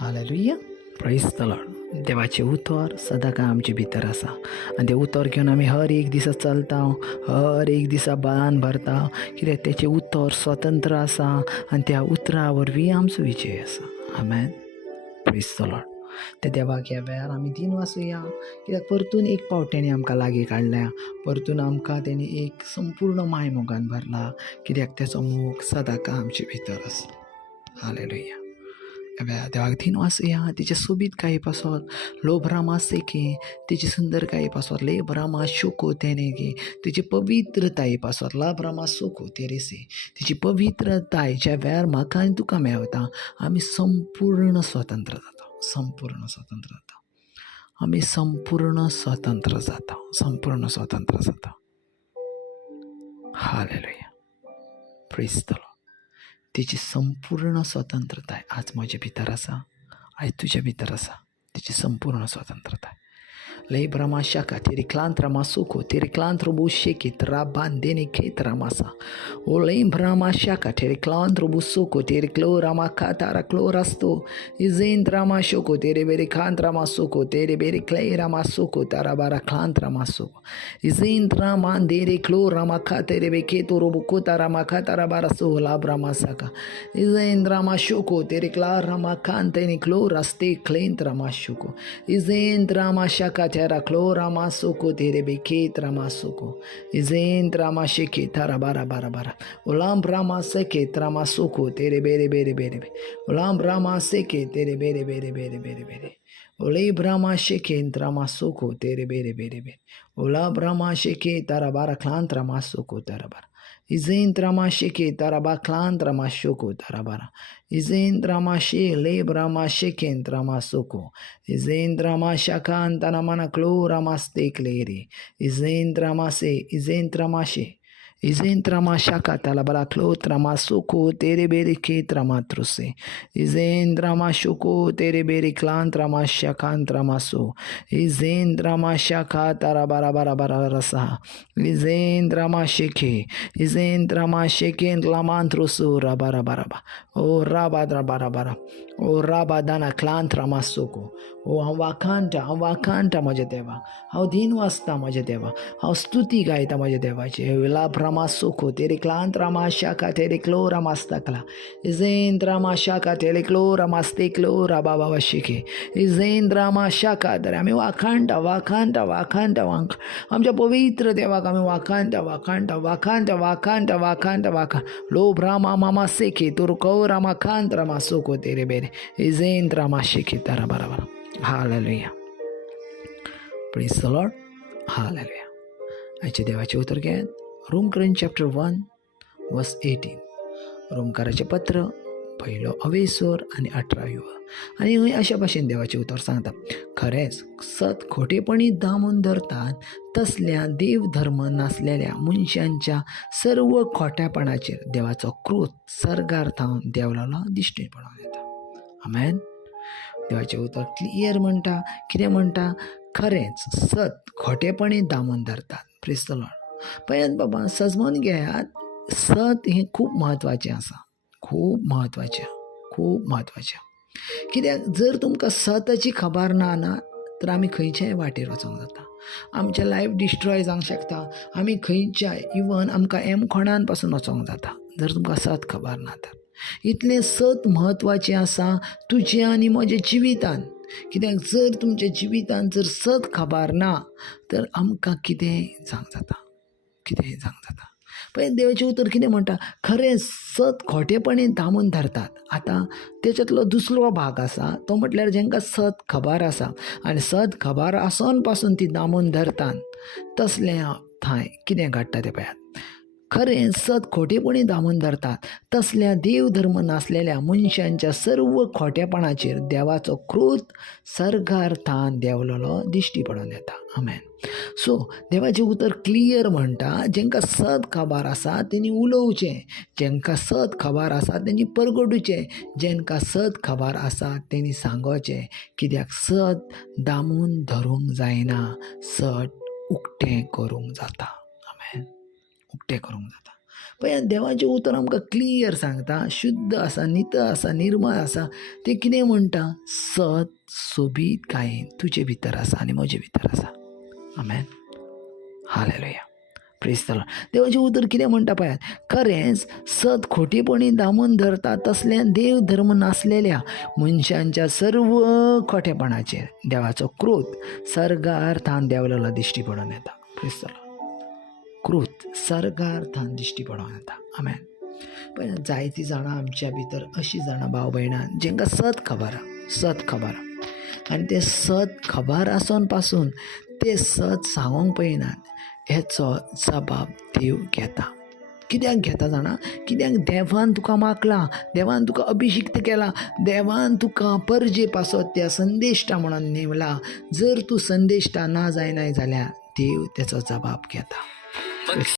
Hallelujah, praise the Lord. देवाचे उतर सदांकाळ आमचे भितर आसा आनी ते उतर घेवन आमी हर एक दिसा चलता, हर एक दिसा बळान भरता, कित्याक तेचें उतर स्वतंत्र आसा आनी त्या उतरा वरवीं आमचो विजय आसा. आमेन, प्रेज द लॉर्ड. त्या देवाक ह्या वेळार आमी दिन वाचुया, कित्याक परतून एक फावट तेणी आमकां लागीं काडल्या, परतून आमकां तेणी एक संपूर्ण माय मोगान भरला, कित्याक तेचो मोग सदांकाळ आमचे भितर आसा. हालेलुया. देवाक दिन वाचुया. तिचे सोबीत काही पासत लोभरामा सेके, तिची सुंदरकाये पासत लेबरामा शोको तेनेगे, तिची पवित्रताये पासत लाभरामा सोको तेरेसे, तिची पवित्रताय ज्या वेळार म्हाका आनी तुका मेळटा आमी संपूर्ण स्वतंत्र जाता, संपूर्ण स्वतंत्र जाता, आमी संपूर्ण स्वतंत्र जाता, संपूर्ण स्वतंत्र जाता. Hallelujah, praise the Lord. तिची संपूर्ण स्वतंत्रताय आज म्हज्या भितर आसा, आज तुज्या भितर आसा. तिची संपूर्ण स्वतंत्रताय. लई ब्रह्मा शाखा तेरी क्लांत रामा सुखो तेरी क्लांत रोबो शेकित राबान देने खेत रामासा ओ लई ब्रह्मा शाखा तेरी क्लांत रोबो सुखो तेरी क्लो रामा खातारा क्लो रास्तो इजेंत रामा शोको तेरे बेरे खांत रामा सुखो तेरे बेरे क्ले रामा सुखो तारा बारा क्लांत रामा सुखो इजेंत रामा देरे क्लो रामा खा तेरे बे खेतो रोबो कोता रामा खातारा बारा सो लाभ रामा साका इजेंत रामा शोको तेरे क्ला रामा खान तेने क्लो रास्ते क्लेंत रामा शोको इजेंत रामा शाखा तेरा क्लो रामा सुको तेरे बेकेत रामा सुको इजेंत रामा शेके तारा बारा बारा बारा उलाम रामा सेके रामा सुको तेरे बेरे बेरे बेरे बे उलाम रामा सेके तेरे बेरे बेरे बेरे बेरे बेरे ओले ब्रामा शेके रामा सुको तेरे बेरे बेरे बे ओला ब्रामा शेके तारा बारा क्लांत रामा सुको तारा बारा इजेंत रामा शेके तारा बा क्लांत रामा शोको तारा बारा इजेंत रामा शे ले ब्रामा शेकेंत रामा सुको इजेंत रामा शाकांत नामाना क्लो रामा स्तेक लेरे इजेंत रामा से इजेंत रामा शे इजेंत रामा शाका ताला बला क्लोत रामा सुको तेरे बेरे खेत रामा त्रुसे इजेंत रामा शुको तेरे बेरे क्लांत रामा शाकांत रामा सो इजेंत रामा शाका तारा बारा बारा बारा रसा इजेंत रामा शेखे इजेंत रामा शेकेंत लामांत रुसो राबारा बारा बा ओ राबाद्रा बारा बारा ओ राबादाना क्लांत रामा सुको ओ हांव वाखांटा म्हज्या देवा, हांव दिन वाचता म्हज्या देवा, हांव स्तुती गायता म्हज्या देवाची लाभ रामा सुको तेरे क्लांत रामा शाका तेरे क्लो रामास्ताकला इजेंत रामा शाका तेरे क्लो रामास्ते क्लो राबा बाबा शिके इजेंत रामा शाका तर आमी वाखांटा वाखांटा वाखांटा वांक आमच्या पवित्र देवाक आमी वाखांटा वाखांटा वाखांटा वाखांटा वाखांटा वाखा लोभ रामा मामा सेके तुर कौ रामा खांत रामा सुको तेरे बेरे इजेंत रामा शिके तारा बराबर. Hallelujah, praise the Lord. Hallelujah. आयचे देवाचे उतर घेत रोमकारांचे चॅप्टर 1 वर्स 18. रोमकाराचें पत्र पयलो अवेसोर आनी 18 आनी हय अशा भाशेन देवाचें उतर सांगता. खरेंच सत खोटेपणी दामून धरतात तसल्या देवधर्म नासलेल्या मनशांच्या सर्व खोट्यापणाचेर देवाचो क्रोध सर्गार्थावन देवलालो दिश्टी पडून येता. आमेन. देवाचें उतर क्लियर म्हणटा, कितें म्हणटा, खरेंच सत खोटेपणी दामून धरतात. Praise the Lord. पळयात बाबा, सजमून घेयात, सत हें खूब म्हत्वाचें आसा, खूब म्हत्वाचें, खूब म्हत्वाचें. कित्याक जर तुमकां सताची खबर ना तर आमी खंयच्याय वाटेर वचोंक जाता, आमचें लायफ डिस्ट्रॉय जावंक शकता, आमी खंयच्याय इवन आमकां एमखोणान पासून वचोंक जाता जर तुमकां सत खबर ना तर. इतलें सत म्हत्वाचें आसा तुजें आनी म्हज्या जिवितान. कित्याक जर तुमच्या जिवितान जर सत खबर ना तर आमकां कितेंय जावंक जाता, कितेंय जावंक जाता. पळय देवाचें उतर कितें म्हणटा, खरें सत खोटेपणी दामून धरतात. आतां तेच्यातलो दुसरो भाग आसा तो म्हटल्यार जेंकां सत खबर आसा आनी सत खबर आसून पासून ती दामून धरतात, तसल्या थंय कितें घडटा तें पळयात. खरें सत खोटेपणी दामून धरतात तसल्या देवधर्म नासलेल्या मनशांच्या सर्व खोटेपणाचेर देवाचो क्रोध सर्गार्थान देवलेलो दिश्टी पडून येता. आमेन. सो देवाचें उतर क्लियर म्हणटा, जेंकां सत खबर आसा तेणी उलोवचें, जेंकां सत खबर आसा तेणी परगडुचें, जेंकां सत खबर आसा तेणी सांगोचें. कित्याक सत दामून धरूंक जायना, सत उक्तें करूंक जाता. आमेन. उक्तें करूंक जाता. पण देवाचें उतर आमकां क्लियर सांगता, शुद्ध आसा, नित आसा, निर्मळ आसा. ते कितें म्हणटा? सत सोबीत गायेन तुजे भितर आसा आनी म्हजे भितर आसा. आमेन. हालेलुया. Praise the Lord. देवाचें उतर कितें म्हणटा पळयात. खरेंच सत खोटेपणी दामून धरता तसल्या देव धर्म नासलेल्या मनशांच्या सर्व खोटेपणाचेर देवाचो क्रोध सर्गार्थान देंवलेलो दिश्टी पडून येता. Praise the Lord. क्रोध सर्गार्थान दिश्टी पडून येता. आमेन. पण जायतीं जाणां आमच्या भितर अशीं जाणां भाव भयणां जेंकां सत खबर आनी ते सत खबर आसून पासून ते सत सांगोंक पळयनात. हेचो जबाब देव घेता. कित्याक घेता जाणा? कित्याक देवान तुका मागला, देवान तुका अभिशिक्त केला, देवान तुका परजे पासत त्या संदेश्टा म्हणून नेमला. जर तूं संदेश्टा ना जायनाय जाल्यार देव तेचो जबाब घेता.